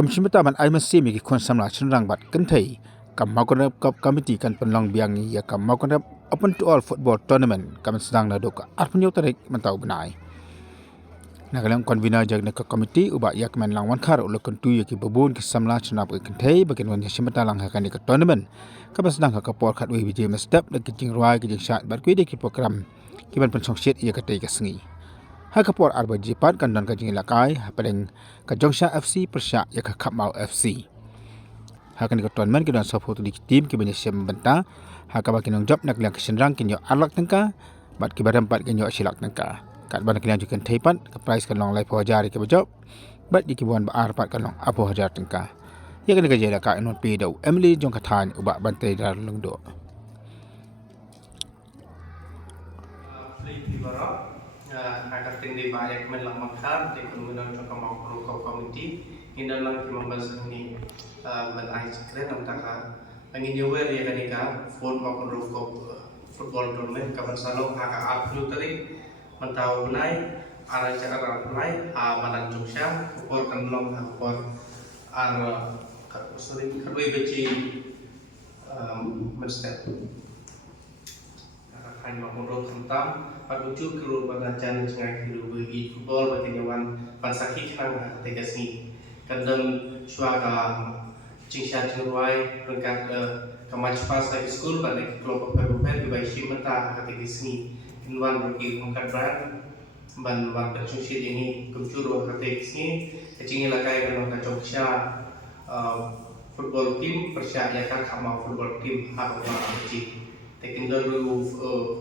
Kamishim taman ay masih miki kon samla cenderang bat kentai kam mau kon kap committee kan penlong biang ni ya kam mau kon open to all football tournament kam sedang na doka arpunyo tarik mentau benai nagalang convener jag na committee uba yak men lang wan khar ulok kontu ya ki babun ki samla cenap kentai bagian wan simata lang hakan ka tournament kam sedang ka por khat we bijay mestap na kijing ruai kijing shat bat kui de ki program ki ban pensong shit ya katai ka sengi Hakapor arba jipat kan dan kajing lakai paling kajongsha FC persya ya ka Kapmau FC. Hakan ka tournament ki dan support di tim ki banyak siap membenta. Hakaba ki nong job nak liang kesenrang ki nyo arlak tengka bat ki badam pat ki nyo silak tengka. Kat ban ki liang jukan teipat ka price kan long lai po hajar ki job bat di ki buan ba ar pat kan long apo hajar tengka. Ya kan ka jela ka non pe dau Emily jong kathan uba bantai dar long do. Agar tinggi banyak melang makar di kemudian juga mau perlu komiti ini dalam membahas ini berani sekret antara angin jauh ya ketika football football tournament kapan selalu agak upload tadi mentau naik arah cara naik malam jumsha football kan belum football sorry kedua beci mesti hanya menurut tentang paducu kru bagajan cengai kru bagi football bagi nyawan pansaki kang ketika sini kadang suara cingsha cenruai rengkat kemaju pas lagi school balik kelompok berbuat bagi simeta ketika sini nyawan bagi mengkat brand ban ban berfungsi ini kumcuru ketika sini kecingin lakai dengan kacoksha football team persya ya kan sama football team harus berfungsi tekin dulu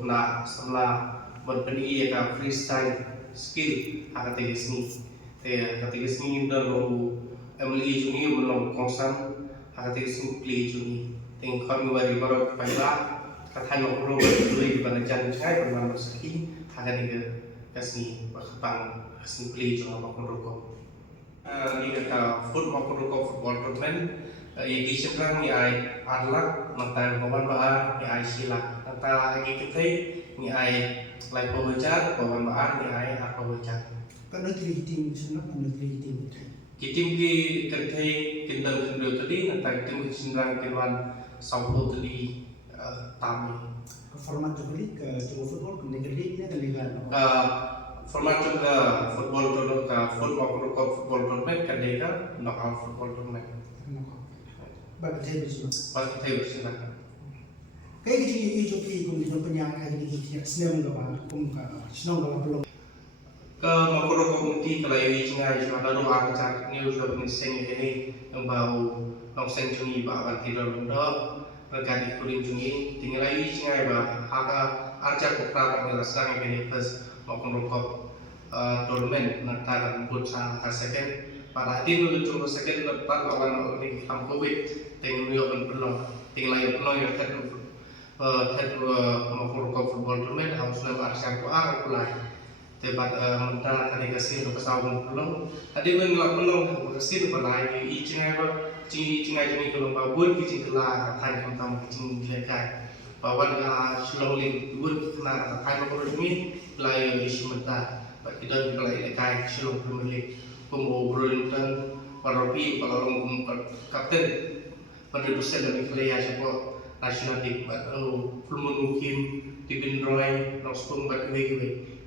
na setelah berpeni ya freestyle skill kategori sini dulu Emily Juni belum konsam kategori sini play Juni tengok kami bari baru payah kata nak perlu dulu di mana jalan cai bermain bersaki kategori kasih bakal kasih play Juni apa pun rokok ini kata football tournament yang diserang ni ay arlak mantan kawan baar ni ay sila antara lagi kita ni ay lai pembaca kawan baar ni ay apa baca kan negeri tim sana kan negeri tim kita ki terkait kendal kendal tadi antara tim kesenangan kewan saupo tadi tamu format negeri ke football ke negeri ini ada liga format juga football tournament kan liga knockout football tournament bagi saya bersama. Bagi saya bersama. Kayak gini Joki kemudian penyang kayak gini senang nggak pak? Senang nggak belum? Ke makro komuniti kalau ini cengai sudah ada doa kecar ini sudah pengiseng ini yang bau nongseng jungi bahkan tidak lunda berganti kuring jungi tinggal lagi cengai bah harga arca kopra pada sekarang ini plus makro tournament nanti buat sang second pada hati itu cuma second lepas lawan orang yang covid tengok yang belum tinggal yang belum yang maupun football tournament harus lebar siang kuar pulai tepat mentah tadi kasih untuk pesawat belum tadi mengelak belum kasih pulai ini cengai ini kalau babun kicing kelar tanya tentang kicing lekai bahwa Shilong dua kena tanya maupun ini pulai isu mentah kita pulai lekai Shilong Premier League dan Parapi Palalong Kapten pada dosen dari Korea siapa nasional di Fulmon Tibin Roy Rospung Batway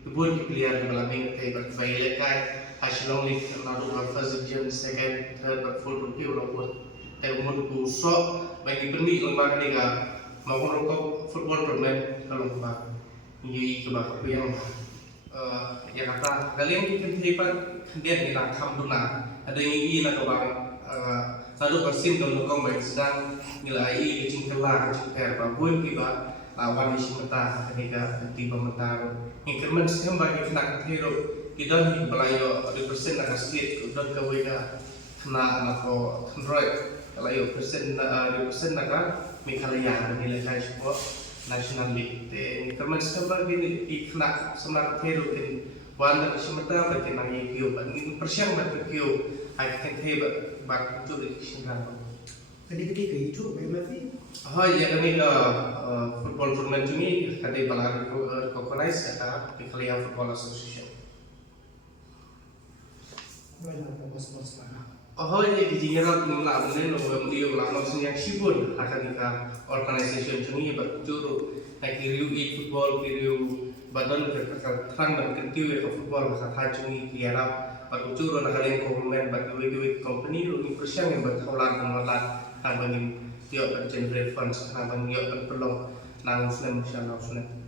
Kebun dipilih dalam minggu kayak Bailey Kai National League lalu first region second third but full rookie walaupun umur busuk bagi permi lembaga liga maupun football tournament kalau ini kebakar yang ya kata kalian mungkin hebat kemudian kita alhamdulillah ada yang ini lah kebang satu persen kalau kau baik sedang nilai kecing kelar kecing babun tiba lawan di simeta ketika tiba mentar increment sistem bagi kena hero kita ni belayo ada persen nak sedikit dan kau kena nako android belayo persen nak mikalaya nilai saya semua national league increment sistem bagi di kena semua hero in one simeta bagi nangi kio bagi persen bagi kio akan hebat bak itu di sini. Gede-gede ke itu berarti? Oh ya kami ke football tournament ini kami balar organize ada di Korea Football Association. Banyak bos-bos lah. Oh ya giginya rat nila mungkin lo beliau lah maksudnya sibun akan kita organisasi ini bercuru naik riu football riu badan terang dan kentiu ya football masa hajungi kiara bercuru nak kalian komen bagi company lo ni persiang yang bertaulan pematan nang bagi tiap generate funds nang bagi tiap pelong nang muslim insyaallah